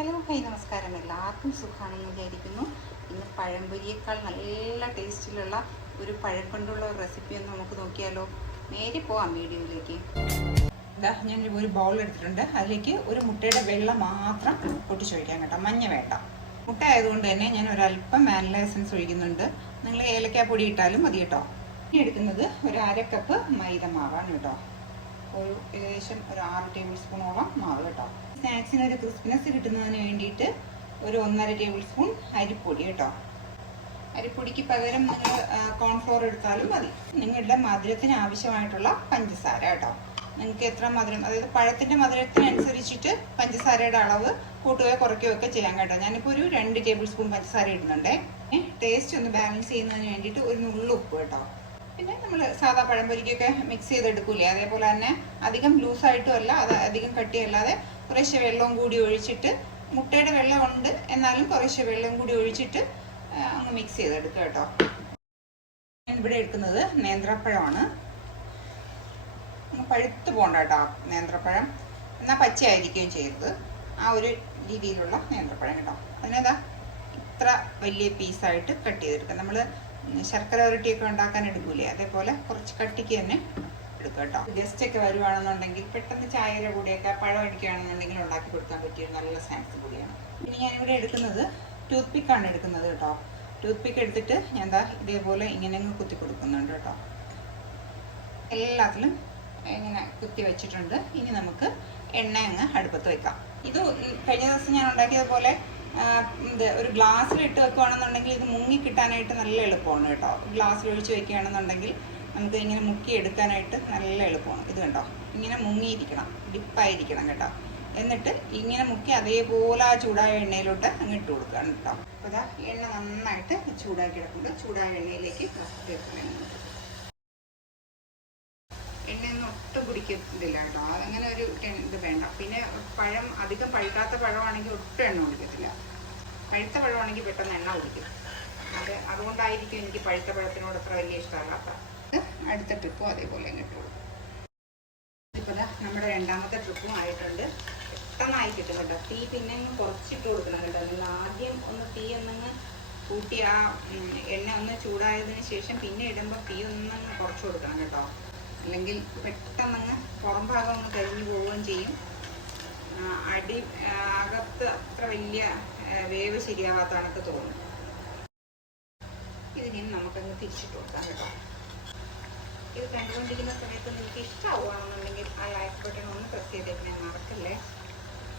Hello നമസ്കാരം. എല്ലാവർക്കും സുഖമാണെന്ന് വിചാരിക്കുന്നു. ഇന്ന് പഴംപൊരിയേക്കാൾ നല്ല ടേസ്റ്റിലുള്ള ഒരു പഴം കൊണ്ടുള്ള ഒരു റെസിപ്പി ഒന്ന് നമുക്ക് നോക്കിയാലോ. നേരെ പോവാം വീഡിയോയിലേക്ക്. ഇതാ ഞാൻ ഒരു ബൗൾ എടുത്തിട്ടുണ്ട്. അതിലേക്ക് ഒരു മുട്ടയുടെ വെള്ളം മാത്രം പൊട്ടിച്ചൊഴിക്കാൻ കേട്ടോ, മഞ്ഞ വേണ്ട. മുട്ട ആയതുകൊണ്ട് തന്നെ ഞാൻ ഒരല്പം വാനില എസൻസ് ഒഴിക്കുന്നുണ്ട്. നിങ്ങൾ ഏലക്കാപ്പൊടി ഇട്ടാലും മതി കേട്ടോ. ഇനി എടുക്കുന്നത് ഒരു 1/2 കപ്പ് മൈദ മാവാണ് കേട്ടോ. ഏകദേശം ഒരു 6 ടേബിൾ സ്പൂണോളം മാവ് കേട്ടോ. സ്നാക്സിന് ഒരു ക്രിസ്പിനെസ് കിട്ടുന്നതിന് വേണ്ടിയിട്ട് ഒരു 1.5 ടേബിൾ സ്പൂൺ അരിപ്പൊടി കേട്ടോ. അരിപ്പൊടിക്ക് പകരം നിങ്ങൾ കോൺഫ്ലോർ എടുത്താലും മതി. നിങ്ങളുടെ മധുരത്തിന് ആവശ്യമായിട്ടുള്ള പഞ്ചസാര കേട്ടോ. നിങ്ങൾക്ക് എത്ര മധുരം, അതായത് പഴത്തിൻ്റെ മധുരത്തിനനുസരിച്ചിട്ട് പഞ്ചസാരയുടെ അളവ് കൂട്ടുകയോ കുറയ്ക്കുകയോ ഒക്കെ ചെയ്യാം കേട്ടോ. ഞാനിപ്പോൾ ഒരു 2 ടേബിൾ സ്പൂൺ പഞ്ചസാര ഇടുന്നുണ്ടേ. ടേസ്റ്റ് ഒന്ന് ബാലൻസ് ചെയ്യുന്നതിന് വേണ്ടിയിട്ട് ഒരു നുള്ളു ഉപ്പ് കേട്ടോ. പിന്നെ നമ്മൾ സാധാ പഴംപൊരിക്കൊക്കെ മിക്സ് ചെയ്തെടുക്കൂലേ, അതേപോലെ തന്നെ അധികം ലൂസായിട്ടും അല്ല, അത് അധികം കട്ടിയല്ലാതെ കുറേശ്ശെ വെള്ളവും കൂടി ഒഴിച്ചിട്ട്, മുട്ടയുടെ വെള്ളം ഉണ്ട് എന്നാലും കുറേശ്ശെ വെള്ളം കൂടി ഒഴിച്ചിട്ട് അങ്ങ് മിക്സ് ചെയ്തെടുക്കുക കേട്ടോ. ഞാൻ ഇവിടെ എടുക്കുന്നത് നേന്ത്രപ്പഴമാണ്. പഴുത്ത് പോകണ്ട കേട്ടോ നേന്ത്രപ്പഴം, എന്നാൽ പച്ചയായിരിക്കുകയും ചെയ്തത്. ആ ഒരു രീതിയിലുള്ള നേന്ത്രപ്പഴം കേട്ടോ. അതിനെന്താ ഇത്ര വലിയ പീസായിട്ട് കട്ട് ചെയ്തെടുക്കുക. നമ്മൾ ശർക്കര ഉരുട്ടിയൊക്കെ ഉണ്ടാക്കാൻ എടുക്കൂലേ, അതേപോലെ കുറച്ച് കട്ടിക്ക് തന്നെ എടുക്കുക കേട്ടോ. ഗസ്റ്റ് ഒക്കെ വരുവാണെന്നുണ്ടെങ്കിൽ പെട്ടെന്ന് ചായയുടെ കൂടെയൊക്കെ പഴം അടിക്കുകയാണെന്നുണ്ടെങ്കിൽ ഉണ്ടാക്കി കൊടുക്കാൻ പറ്റിയ നല്ല സ്നാക്സ് കൂടിയാണ്. പിന്നെ ഞാനിവിടെ എടുക്കുന്നത് ടൂത്ത് പിക്കാണ് എടുക്കുന്നത് കേട്ടോ. ടൂത്ത് പിക്ക് എടുത്തിട്ട് ഞാൻ എന്താ ഇതേപോലെ ഇങ്ങനെ അങ്ങ് കുത്തി കൊടുക്കുന്നുണ്ട് കേട്ടോ. എല്ലാത്തിലും ഇങ്ങനെ കുത്തി വെച്ചിട്ടുണ്ട്. ഇനി നമുക്ക് എണ്ണ അങ്ങ് അടുപ്പത്ത് വെക്കാം. ഇത് കഴിഞ്ഞ ദിവസം ഞാൻ ഉണ്ടാക്കിയതുപോലെ ഒരു ഗ്ലാസ്സിലിട്ട് വെക്കുകയാണെന്നുണ്ടെങ്കിൽ ഇത് മുങ്ങി കിട്ടാനായിട്ട് നല്ല എളുപ്പമാണ് കേട്ടോ. ഗ്ലാസ്സിൽ ഒഴിച്ച് വെക്കുകയാണെന്നുണ്ടെങ്കിൽ നമുക്ക് ഇങ്ങനെ മുക്കി എടുക്കാനായിട്ട് നല്ല എളുപ്പമാണ്. ഇത് കണ്ടോ, ഇങ്ങനെ മുങ്ങിയിരിക്കണം, ഡിപ്പായിരിക്കണം കേട്ടോ. എന്നിട്ട് ഇങ്ങനെ മുക്കി അതേപോലെ ആ ചൂടായ എണ്ണയിലോട്ട് അങ്ങ് ഇട്ട് കൊടുക്കുകയാണ് കേട്ടോ. അപ്പോൾ ഇതാ എണ്ണ നന്നായിട്ട് ചൂടാക്കി കിടക്കുന്നുണ്ട്. ചൂടായ എണ്ണയിലേക്ക് എണ്ണയൊന്നും ഒട്ടും കുടിക്കത്തില്ല കേട്ടോ. അതങ്ങനെ ഒരു ഇത് വേണ്ട. പിന്നെ പഴം അധികം പഴുക്കാത്ത പഴമാണെങ്കിൽ ഒട്ടും എണ്ണ കുടിക്കത്തില്ല. പഴുത്ത പഴമാണെങ്കിൽ പെട്ടെന്ന് എണ്ണ കുടിക്കും. അതുകൊണ്ടായിരിക്കും എനിക്ക് പഴുത്ത പഴത്തിനോട് അത്ര വലിയ ഇഷ്ടമല്ലാത്ത. അടുത്ത ട്രിപ്പും അതേപോലെ അങ്ങ് ഇട്ട് കൊടുക്കും. ഇപ്പോൾ നമ്മുടെ രണ്ടാമത്തെ ട്രിപ്പും ആയിട്ടുണ്ട്. പെട്ടെന്നായി കിട്ടും കേട്ടോ. തീ പിന്നെ കുറച്ചിട്ട് കൊടുക്കണം കേട്ടോ. നിങ്ങൾ ആദ്യം ഒന്ന് തീ ഒന്നങ്ങ് കൂട്ടി ആ എണ്ണ ഒന്ന് ചൂടായതിന് ശേഷം പിന്നെ ഇടുമ്പോൾ തീ ഒന്നങ്ങ് കുറച്ച് കൊടുക്കണം കേട്ടോ. അല്ലെങ്കിൽ പെട്ടെന്നങ്ങ് പുറം ഭാഗം ഒന്ന് കരിഞ്ഞു പോവുകയും ചെയ്യും. അകത്ത് അത്ര വലിയ വേവ് ശരിയാവാത്ത കണക്ക് തോന്നും. ഇതിനെ നമുക്കങ്ങ് തിരിച്ചിട്ട് കൊടുക്കാം കേട്ടോ. ഇത് കണ്ടുകൊണ്ടിരിക്കുന്ന സമയത്ത് നിങ്ങൾക്ക് ഇഷ്ടമാവുകയാണെന്നുണ്ടെങ്കിൽ ആ ലൈക്ക് ബട്ടൺ ഒന്ന് പ്രസ് ചെയ്തേക്കണേ, മറക്കല്ലേ.